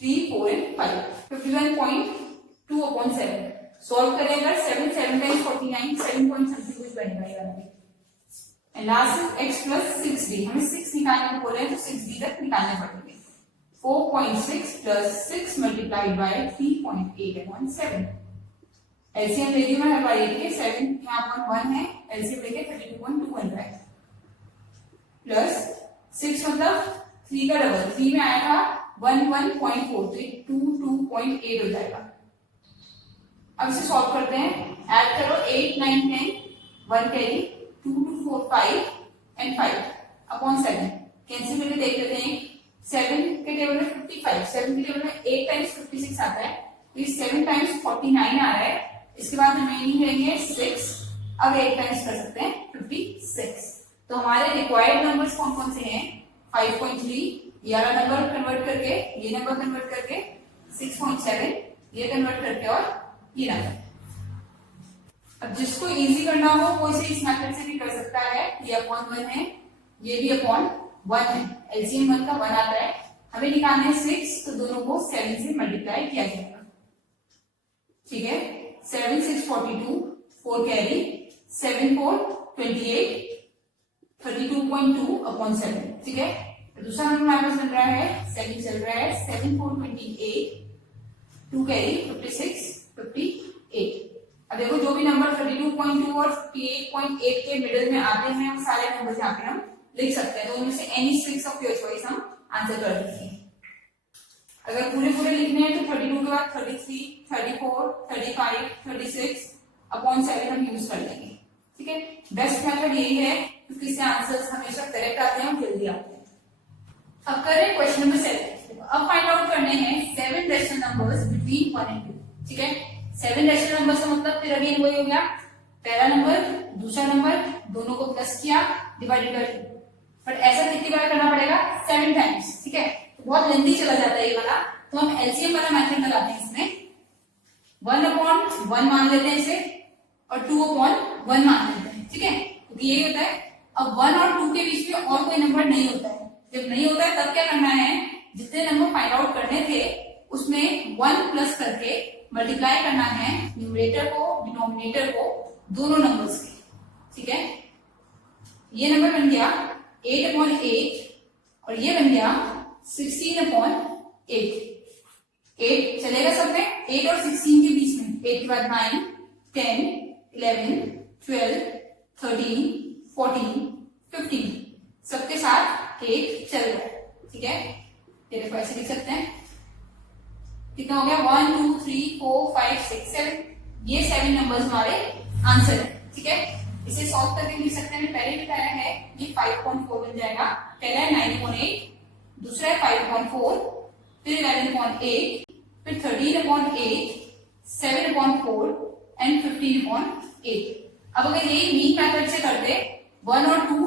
3 4 एंड 5, 51.2 अपॉन 7, सॉल्व करें अगर 7 7 टाइम्स 49, 7 पॉइंट समथिंग कुछ बनेगा। And last x plus 6d, हमें 6 निकालने को बोले हैं, तो 6d तक निकालने पड़ेंगे। 4.6 plus 6 multiplied by 3.8 upon 7, LCM ले लिया है बाई के, 7 यहाँ पर 1 है, एलसीएम लेके 32.2 बन रहा है, प्लस 6 मतलब 3 का डबल, 3 में आया था 11.4, तो 22.8 हो जाएगा। अब इसे सॉल्व करते हैं, ऐड करो 8 9 10 1 कैरी, 2 2 4 5 एंड 5 अपॉन 7 कैंसिल करके देख लेते हैं। 7 के टेबल में 55, 7 के टेबल में 8 टाइम्स 56 आता है, तो 7 टाइम्स 49 आ रहा है। इसके बाद रिमेनिंग रहेंगे 6, अब 8 टाइम्स कर सकते हैं 56। तो हमारे रिक्वायर्ड नंबर्स कौन कौन से हैं? 5.3 ये वाला नंबर कन्वर्ट करके, ये नंबर कन्वर्ट करके, 6.7 ये कन्वर्ट करके, और ये नंबर। अब जिसको इजी करना हो वो इसे इस मेथड से भी कर सकता है। ये अपॉन 1 है, ये भी अपॉन 1 है, एलसीएम 1 का 1 आता है, हमें निकालना है 6, तो दोनों को 7 से मल्टीप्लाई किया जाएगा। ठीक है, 7 6 42, 4 कैरी, 7 4 28, 32.2 अपॉन 7। ठीक है, दूसरा नंबर हमारे पास बन रहा है 7 चल रहा है, 7 4 28, 2 कैरी, 56 58। अब देखो जो भी नंबर 32.2 और 58.8 के मिडिल में आते हैं वो सारे नंबर यहाँ पे हम लिख सकते हैं। तो उनमें से एनी 6 ऑफ योर चॉइस हम आंसर कर सकते हैं। अगर पूरे पूरे लिखने हैं तो 32 के बाद 33, 34, 35, 36 अपॉन 7 हम यूज कर लेंगे। ठीक है, बेस्ट मेथड यही है क्योंकि इससे आंसर्स हमेशा करेक्ट आते हैं और जल्दी आते हैं। अब करें क्वेश्चन नंबर 7। अब फाइंड आउट करने हैं 7 रेशनल नंबर्स बिटवीन 1 एंड 2। ठीक है, 7 रेशनल नंबर्स का मतलब फिर अगेन वही हो गया, पहला नंबर दूसरा नंबर दोनों को प्लस किया डिवाइडेड बाय 2, बट ऐसा कितनी बार करना पड़ेगा? 7 टाइम्स। ठीक है, बहुत लेंथी चला जाता है ये वाला, तो हम एलसीएम वाला मेथड लगाते हैं इसमें। 1/1 मान लेते हैं इसे और 2/1 मान लेते हैं। ठीक है, क्योंकि यही होता है। अब 1 और 2 के बीच में और कोई नंबर नहीं होता है। जब नहीं होता है तब क्या करना है, जितने नंबर फाइंड आउट करने थे उसमें 1 प्लस करके मल्टीप्लाई करना है न्यूमरेटर को डिनोमिनेटर को दोनों नंबर्स के। ठीक है, ये नंबर बन गया 8/8 और ये बन गया 16/8। 8 चलेगा सब में, 8 और 16 के बीच में 8 के बाद 9 10 11 12 13 14 15 सबके साथ 8 चल रहा है। ठीक है, ये देखो ऐसे लिख सकते हैं। कितना हो गया? 1 2 3 4 5 6 7, ये 7 नंबर्स हमारे आंसर है। ठीक है, इसे सॉल्व करके लिख सकते हैं। पहले बताया है ये 5.4 बन जाएगा। पहला है 9/8, दूसरा है 5.4, फिर 11/8, फिर 13/8, 7/4 एंड 15/8। अब अगर यही मीन मेथड से करते 1 और 2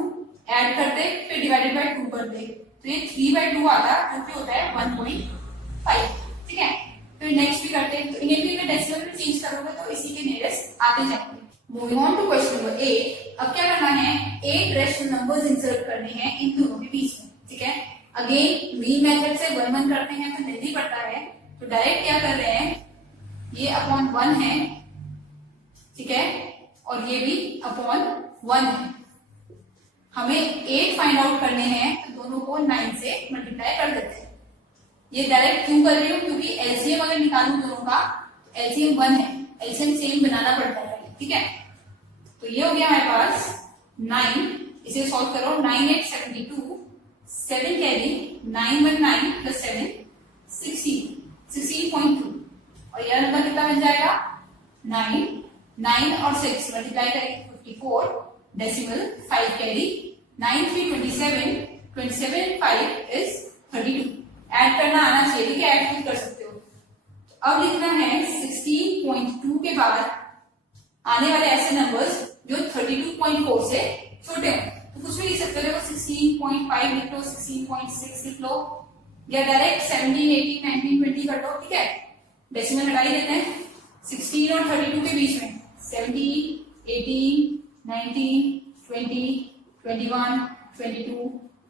ऐड करते फिर डिवाइडेड बाय 2 करते तो ये 3/2 आता जो कि होता है 1.5। ठीक है, फिर नेक्स्ट भी करते हैं, तो इन्हें भी डेसिमल में चेंज करोगे तो इसी के नियरेस्ट आते जाएंगे। Moving on to question number 8। अब क्या करना है, 8 रेशनल नंबर्स इंसर्ट करने हैं इन दोनों के बीच में। ठीक है, अगेन मीन मेथड से 1 करते हैं तो जल्दी पड़ता है, तो डायरेक्ट क्या कर रहे हैं, ये अपॉन 1 है। ठीक है, और ये भी अपॉन 1 है। हमें 8 फाइंड आउट करने हैं तो दोनों को 9 से मल्टीप्लाई कर देते हैं। ये डायरेक्ट क्यों कर रही हूँ, क्योंकि एलसीएम अगर निकालूं दोनों का, एलसीएम 1 है, एलसीएम सेम बनाना पड़ता है। ठीक है, तो ये हो गया हमारे पास 9, इसे सॉल्व करो। 9 8 72, 7 कैरी, 9 1 9 प्लस 7 16.2, और यह नंबर कितना बन जाएगा? 9 9 और 6 मल्टीप्लाई करेंगे 54, डेसिमल 5 कैरी, 9 3 27, 27 5 इज 32। ऐड करना आना चाहिए, ठीक है, ऐड भी कर सकते हो। अब लिखना है 16.2 के बाद आने वाले ऐसे नंबर्स जो 32.4 से छोटे हो, तो कुछ भी लिख सकते हो। 16.5 लिख लो, 16.6 लिख लो, या डायरेक्ट 17 18 19 20 कर लो। ठीक है, डेसिमल हटा ही देते हैं। 16 और 32 के बीच में 17 18 19 20 21 22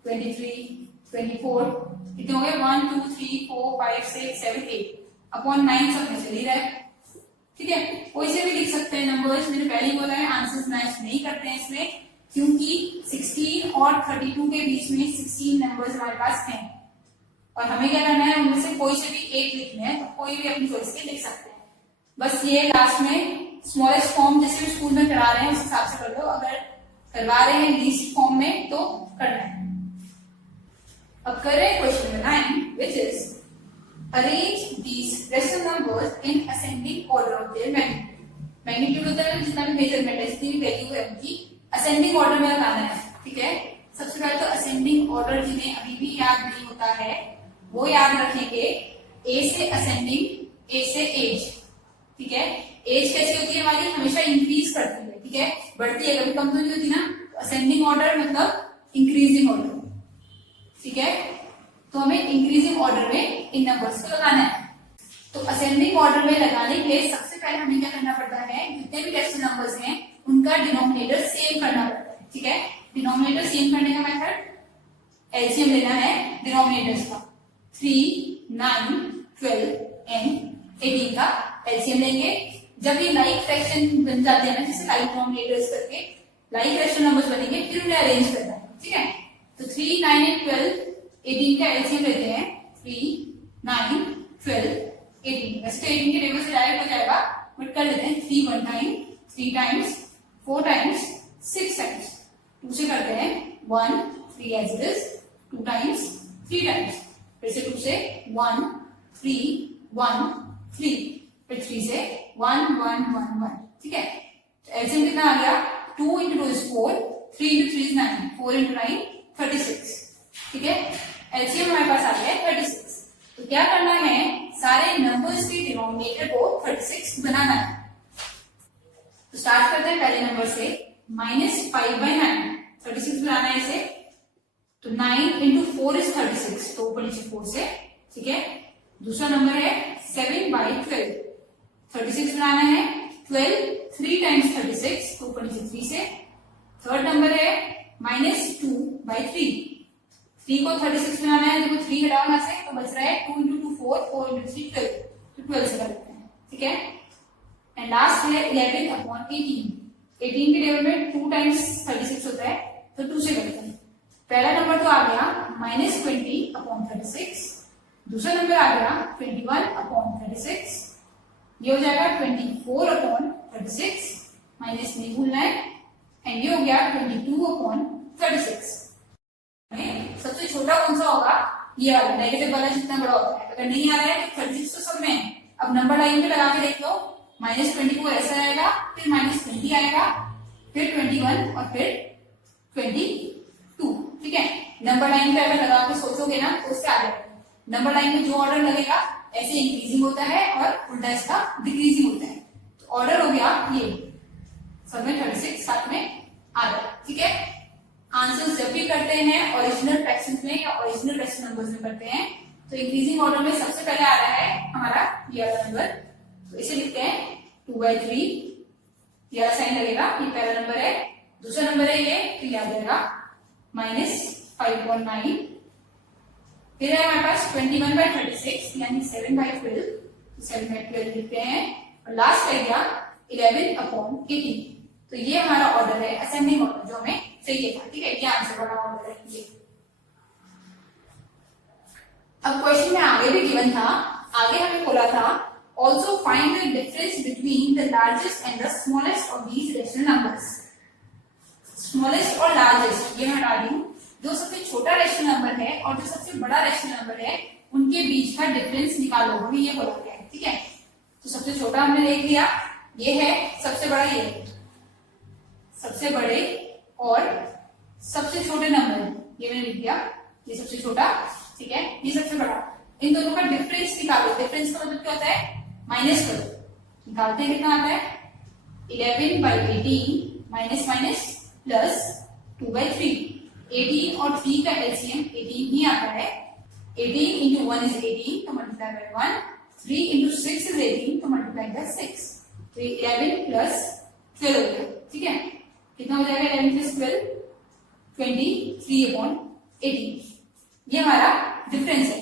23 24 कितने हो गए? 1 2 3 4 5 6 7 8 अपॉन 9 सब में चल ही रहा है। ठीक है, कोई से भी लिख सकते हैं नंबर्स। मैंने पहले ही बोला है आंसर्स मैच नहीं करते हैं इसमें, क्योंकि 16 और 32 के बीच में 16 नंबर्स हमारे पास हैं और हमें क्या करना है, उनमें से कोई से भी एक लिखने हैं, तो कोई भी अपनी चॉइस के लिख सकते हैं। बस ये लास्ट में स्मॉलेस्ट फॉर्म जैसे भी स्कूल में करा रहे हैं उस हिसाब से कर लो, अगर करवा रहे हैं लीस्ट फॉर्म में तो करना है। अब करें question number 9, which is arrange these rational numbers in ascending order of their magnitude. Magnitude होता है जितना भी मेजरमेंट है, जितनी भी वैल्यू है उनकी असेंडिंग ऑर्डर में लगाना है, ठीक है। सबसे पहले तो असेंडिंग ऑर्डर जिन्हें अभी भी याद नहीं होता है वो याद रखेंगे, ए से असेंडिंग, ए से एज, ठीक है। एज कैसी होती है हमारी, हमेशा इंक्रीज करती है, ठीक है, बढ़ती है, कभी कम तो नहीं होती ना। असेंडिंग ऑर्डर मतलब इंक्रीजिंग ऑर्डर, ठीक है। तो हमें इंक्रीजिंग ऑर्डर में इन नंबर्स को लगाना है। तो असेंडिंग ऑर्डर में लगाने के लिए सबसे पहले हमें क्या करना पड़ता है, जितने भी रेशनल नंबर्स हैं उनका डिनोमिनेटर सेम करना पड़ता है, ठीक है। डिनोमिनेटर सेम करने का मेथड एलसीएम लेना है डिनोमिनेटर्स का। 3, 9, 12 एंड 18 का एलसीएम लेंगे। जब ये लाइक फ्रैक्शन बन जाते हैं ना, जैसे लाइक डिनोमिनेटर्स करके लाइक रेशनल नंबर्स बनेंगे, फिर उन्हें अरेंज करना है, ठीक है। तो 3, 9 एंड 12, 18 का एलसीएम लेते हैं। 3, 9, 12, 18। वैसे तो 18 के टेबल से डायरेक्ट हो जाएगा, बट कर लेते हैं 3 1 टाइम, 3 टाइम्स, 4 टाइम्स, 6 टाइम्स। 2 से करते हैं 1, 3 as it is, 2 times, 3 times, फिर से 2 से 1, 3, 1, 3, फिर 3 से 1, 1, 1, 1, ठीक है। तो एलसीएम कितना आ गया, 2 into 2 is 4, 3 into 3 is 9, 4 into 9 36, ठीक है। एलसीएम हमारे पास आ गया 36। तो क्या करना है, सारे नंबर्स के डिनोमिनेटर को 36 बनाना है। तो स्टार्ट करते हैं पहले नंबर से, -5/9, 36 बनाना है इसे। तो 9 into 4 is 36, तो ऊपर नीचे 4 से, ठीक है। दूसरा नंबर है 7/12, 36 बनाना है। 12 3 टाइम्स 36, तो ऊपर नीचे 3 से। थर्ड नंबर है -2/3, 3 को 36 बनाना है, देखो 3 हटाओ यहां से, तो बच रहा है 2 into 2 4, 4 into 3 12, तो 12 से कर लेते हैं, ठीक है। एंड लास्ट है 11/18, 18 के टेबल में 2 टाइम्स 36 होता है, तो 2 से करते हैं। पहला नंबर तो आ गया -20/36, दूसरा नंबर आ गया 21/36, ये हो जाएगा 24/36, माइनस नहीं भूलना है, एंड ये हो गया 22/36। सबसे छोटा कौन सा होगा, ये वाला नेगेटिव वाला जितना बड़ा होता है। अगर नहीं आ रहा है तो 36 तो सब में है। अब नंबर लाइन पे लगा के देख लो, -24 ऐसा आएगा, फिर -20 आएगा, फिर 21 और फिर 22, ठीक है। नंबर लाइन पे अगर लगा के सोचोगे ना तो उससे आ जाएगा। नंबर लाइन में जो ऑर्डर लगेगा ऐसे इंक्रीजिंग होता है और उल्टा इसका डिक्रीजिंग होता है। तो ऑर्डर हो गया ये, सब में 36 साथ में आ गया, ठीक है। आंसर्स जब भी करते हैं ओरिजिनल फ्रैक्शंस में या ओरिजिनल रेशनल नंबर्स में करते हैं, तो इंक्रीजिंग ऑर्डर में सबसे पहले आ रहा है हमारा ये वाला नंबर। तो इसे लिखते हैं 2/3, ये वाला साइन लगेगा, ये पहला नंबर है। दूसरा नंबर है ये, तो याद रहेगा -5/9। फिर है हमारे पास 21/36 यानी 7/12, 7/12 लिखते हैं। और लास्ट रह गया 11/18। तो ये हमारा ऑर्डर है असेंडिंग ऑर्डर, जो हमें चाहिए था, ठीक है। ये आंसर वाला ऑर्डर है ये। अब क्वेश्चन में आगे भी गिवन था, आगे हमें बोला था also find the difference between the largest and the smallest of these rational numbers. Smallest और लार्जेस्ट ये मैं हटा दी हूँ। जो सबसे छोटा रेशनल नंबर है और जो सबसे बड़ा रेशनल नंबर है उनके बीच का डिफरेंस निकालो, हमें ये बोला गया है, ठीक है। तो सबसे छोटा हमने देख लिया, ये है। सबसे बड़ा ये है, सबसे बड़े और सबसे छोटे नंबर ये मैंने लिख दिया, ये सबसे छोटा, ठीक है, ये सबसे बड़ा। इन दोनों का डिफरेंस निकालो। डिफरेंस का मतलब क्या होता है, माइनस करो। निकालते हैं, कितना आता है 11/18 माइनस माइनस प्लस 2/3। 18 और 3 का एलसीएम 18 ही आता है। 18 into 1 is 18, तो मल्टीप्लाई बाय 1। 3 into 6 is 18, तो मल्टीप्लाई बाय 6। तो 11 प्लस 12 हो गया, ठीक है। कितना हो जाएगा 11 प्लस 12, 23/18। ये हमारा डिफरेंस है।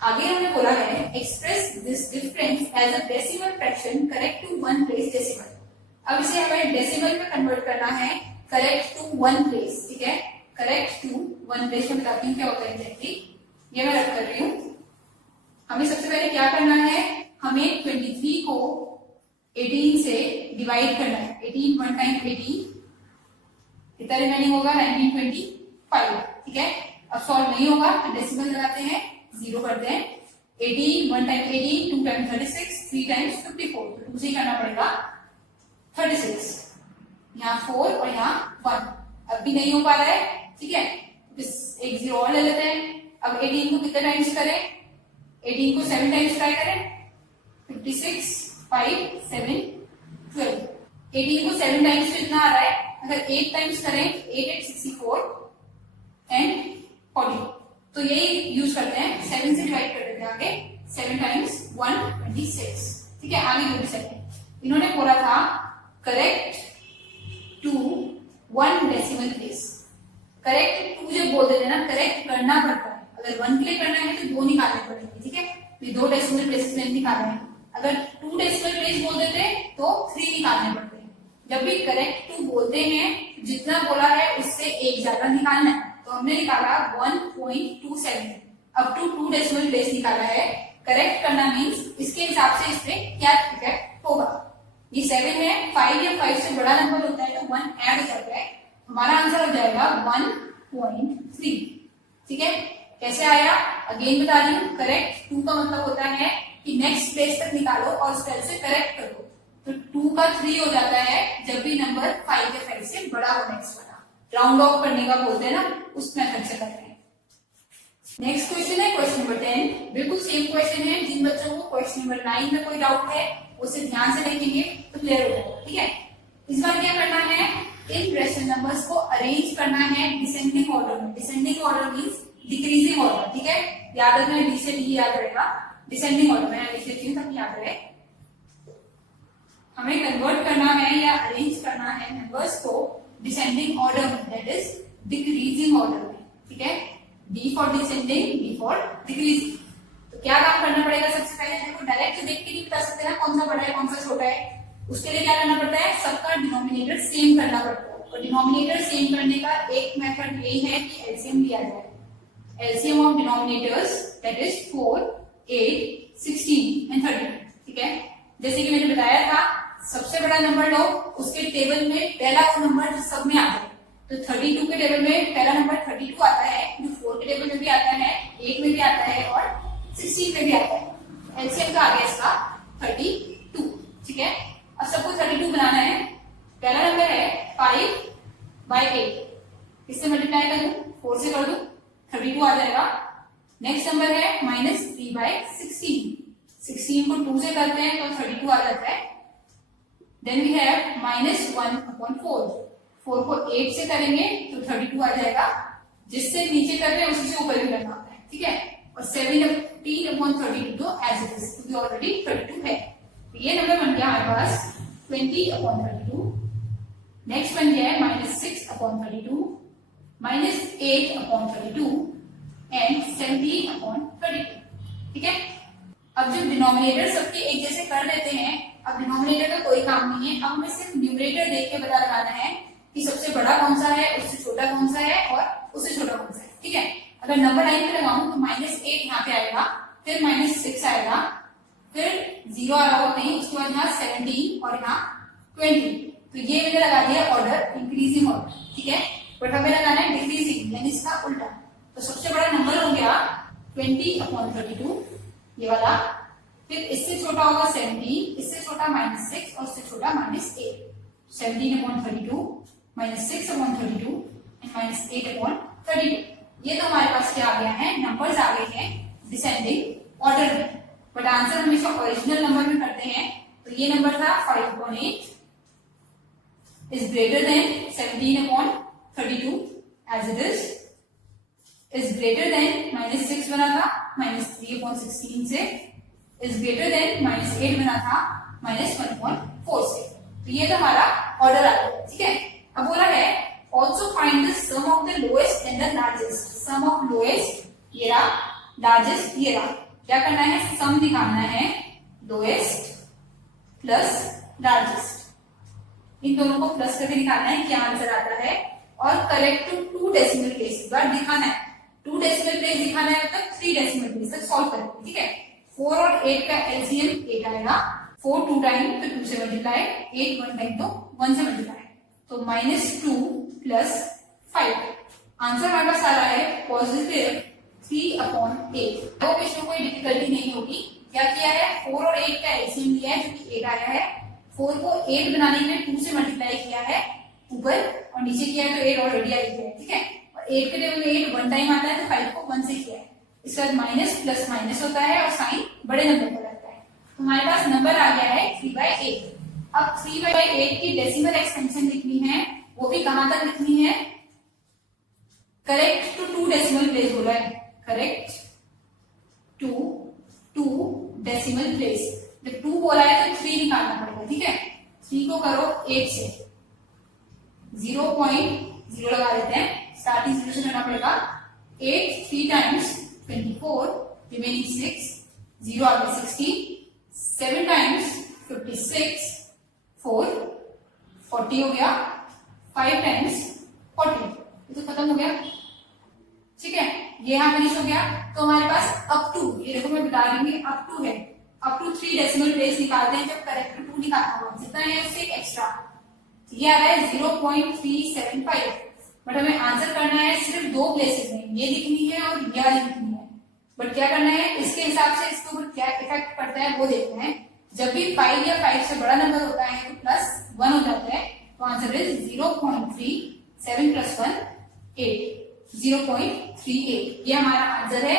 आगे हमने बोला है express this difference as a decimal fraction correct to 1 place decimal. अब इसे हमें डेसिमल में कन्वर्ट करना है, करेक्ट टू 1 प्लेस, ठीक है। करेक्ट टू 1 प्लेस में बताती हूँ क्या होता है एग्जैक्टली, ये मैं रख कर रही हूँ। हमें सबसे पहले क्या करना है, हमें 23 को 18 से डिवाइड करना है। 18 1 टाइम 18, कितना रिमेनिंग होगा 1925, ठीक है। अब सॉल्व नहीं होगा तो डेसिमल लगाते हैं, 0 करते हैं। 18 1 टाइम 18, 2 टाइम 36, 3 टाइम्स 54, तो 2 से ही करना पड़ेगा। 36, यहाँ 4 और यहाँ 1, अब भी नहीं हो पा रहा है, ठीक है, एक 0 और ले लेते हैं। अब 18 को कितने टाइम्स करें, 18 को 7 टाइम्स ट्राई करें, 56, 5, 7, 12। 18 को 7 टाइम्स कितना आ रहा है, अगर 8 टाइम्स करें 8 8 64 एंड 40, तो यही यूज करते हैं, 7 से डिवाइड कर देते हैं आगे, 7 टाइम्स 126, ठीक है। आगे 27 इन्होंने बोला था correct to 1 decimal place. Correct to जब बोल देते हैं ना, करेक्ट करना पड़ता है, अगर 1 के लिए करना है तो 2 निकालने पड़ेंगे, ठीक है, ये 2 डेसिमल प्लेसेस में निकाल रहे हैं। अगर 2 डेसिमल प्लेस बोल देते तो 3 निकालने पड़ते हैं। जब भी करेक्ट टू बोलते हैं, जितना बोला है उससे एक ज्यादा निकालना है, तो हमने निकाला 1.27, अब टू 2 डेसिमल प्लेस निकाला है। करेक्ट करना मीन्स इसके हिसाब से इसमें क्या इफेक्ट होगा। ये 7 है, 5 या 5 से बड़ा नंबर होता है तो 1 ऐड हो जाता है, हमारा आंसर हो जाएगा 1.3, ठीक है। कैसे आया, अगेन बता रही हूँ, करेक्ट टू का मतलब होता है कि नेक्स्ट प्लेस तक निकालो और स्पेल से करेक्ट करो, तो 2 का 3 हो जाता है जब भी नंबर 5 या 5 से बड़ा हो नेक्स्ट वाला, राउंड ऑफ करने का बोलते हैं ना, उस मेथड से करते हैं। नेक्स्ट क्वेश्चन है क्वेश्चन नंबर 10, बिल्कुल सेम क्वेश्चन है। जिन बच्चों को क्वेश्चन नंबर 9 में कोई डाउट है उसे ध्यान से देखेंगे तो क्लियर हो जाएगा, ठीक है। इस बार क्या करना है, इन रेशनल नंबर्स को अरेंज करना है डिसेंडिंग ऑर्डर में। Descending order means decreasing order, ठीक है, याद रखना, डी से डी याद रहेगा, डिसेंडिंग ऑर्डर में लिख देती हूँ ताकि याद रहे। हमें कन्वर्ट करना है या अरेंज करना है नंबर्स को डिसेंडिंग ऑर्डर में, दैट इज डिक्रीजिंग ऑर्डर में, ठीक है। D for descending, D for decreasing. तो क्या काम करना पड़ेगा, सबसे पहले देखो, डायरेक्ट देख के नहीं बता सकते ना कौन सा बड़ा है कौन सा छोटा है, उसके लिए क्या करना पड़ता है, सबका डिनोमिनेटर सेम करना पड़ता है। और डिनोमिनेटर सेम करने का एक मेथड ये है कि एलसीएम लिया जाए। LCM of denominators that is 4, 8, 16 and 32, ठीक है। जैसे कि मैंने बताया था, सबसे बड़ा नंबर लो, उसके टेबल में पहला वो नंबर सब में आ जाए, तो 32 के टेबल में पहला नंबर 32 आता है, जो 4 के टेबल में भी आता है, 8 में भी आता है और 16 में भी आता है। एलसीएम का आ गया इसका 32, ठीक है। अब सबको 32 बनाना है। पहला नंबर है 5/8, इससे मल्टीप्लाई कर दूं, 4 से कर दूं, 32 आ जाएगा। नेक्स्ट नंबर है -3/16, 16 को 2 से करते हैं तो 32 आ जाता है। देन वी हैव -1/4, 4 को 8 से करेंगे तो 32 आ जाएगा, जिससे नीचे कर रहे हैं उसी से ऊपर भी करना होता है, ठीक है। और 17/32 तो एज इट इज, क्योंकि ऑलरेडी 32 है, तो ये नंबर बन गया हमारे पास 20/32। नेक्स्ट बन गया है -6/32, -8/32 एंड 17/32, ठीक है। अब जब डिनोमिनेटर सबके एक जैसे कर देते हैं, अब डिनोमिनेटर का कोई काम नहीं है, अब हमें सिर्फ न्यूमरेटर देख के पता लगाना है कि सबसे बड़ा कौन सा है, उससे छोटा कौन सा है और उससे छोटा कौन सा है, ठीक है। अगर नंबर लाइन पे लगाऊं तो -8 यहाँ पे आएगा, फिर -6 आएगा, फिर 0 आएगा नहीं, उसके बाद यहाँ 17 और यहाँ 20, तो ये मैंने लगा दिया ऑर्डर इंक्रीजिंग ऑर्डर, ठीक है। बट हमें लगाना है डिक्रीजिंग, यानी इसका उल्टा। तो सबसे बड़ा नंबर हो गया 20/32, ये वाला, फिर इससे छोटा होगा 17, इससे छोटा -6 और इससे छोटा -8, 17/32, -6/32 एंड -8/32। ये तो हमारे पास क्या आ गया है, नंबर्स आ गए हैं डिसेंडिंग ऑर्डर में। बट आंसर हमेशा ओरिजिनल नंबर में करते हैं, तो ये नंबर था 5/8 is greater than 17/32 as it is greater than -6 बना था -3/16 से, इज ग्रेटर देन -8 बना था -1/4 से। तो ये तो हमारा ऑर्डर आ गया, ठीक है। अब बोला है also find the sum of the lowest and the largest. Sum of lowest ये रहा, लार्जेस्ट ये रहा। क्या करना है, सम निकालना है लोएस्ट प्लस लार्जेस्ट, इन दोनों को प्लस करके निकालना है क्या आंसर आता है, और करेक्ट टू 2 डेसिमल प्लेस बार दिखाना है। 2 डेसिमल प्लेस दिखाना है मतलब 3 डेसिमल प्लेस तक सॉल्व करेंगे, ठीक है। 4 और 8 का एलसीएम 8 आएगा, 4 2 टाइम तो 2 से मल्टीप्लाई, 8 1 टाइम तो 1 से मल्टीप्लाई, तो -2 + 5। आंसर हमारे पास आ रहा है पॉजिटिव 3/8। तो इसमें कोई डिफिकल्टी नहीं होगी। क्या किया है, 4 और 8 का एलसीएम लिया है जो कि 8 आया है, 4 को 8 बनाने के लिए 2 से मल्टीप्लाई किया है ऊपर और नीचे किया है, तो 8 ऑलरेडी आई है, ठीक है। और 8 के टेबल में 8 वन टाइम आता है, तो 5 को 1 से किया है। इसके बाद माइनस प्लस माइनस होता है और साइन बड़े नंबर पर लगता है। तो हमारे पास नंबर आ गया है 3/8। अब 3/8 की डेसिमल एक्सटेंशन लिखनी है, वो भी कहां तक लिखनी है, करेक्ट टू 2 डेसिमल प्लेस बोला है, करेक्ट टू 2 डेसिमल प्लेस। जब 2 बोला है तो 3 निकालना पड़ेगा, ठीक है। 3 को करो 8 से, 0.0 लगा देते हैं, स्टार्टिंग 0 से करना पड़ेगा। 8 3 टाइम्स 24, रिमेनिंग 6, 0 आ गया 60, 7 टाइम्स 56, 4 40 हो गया, 5 टाइम्स 40, ये तो खत्म हो गया, ठीक है। ये यहाँ फिनिश हो गया। तो हमारे पास अप टू, ये देखो मैं बता रही हूँ, अप टू है, अप टू 3 डेसिमल प्लेस निकालते हैं जब करेक्ट 2 निकालना होगा, जितना है उससे एक्स्ट्रा, ये आ रहा है 0.375। बट हमें आंसर करना है सिर्फ 2 प्लेसेस में, ये लिखनी है और ये वाली लिखनी है। बट क्या करना है, इसके हिसाब से इसके ऊपर क्या इफेक्ट पड़ता है वो देखना है। जब भी 5 या 5 से बड़ा नंबर होता है तो +1 हो जाता है, तो आंसर इज 0.3, 7 + 1 8, 0.38। ये हमारा आंसर है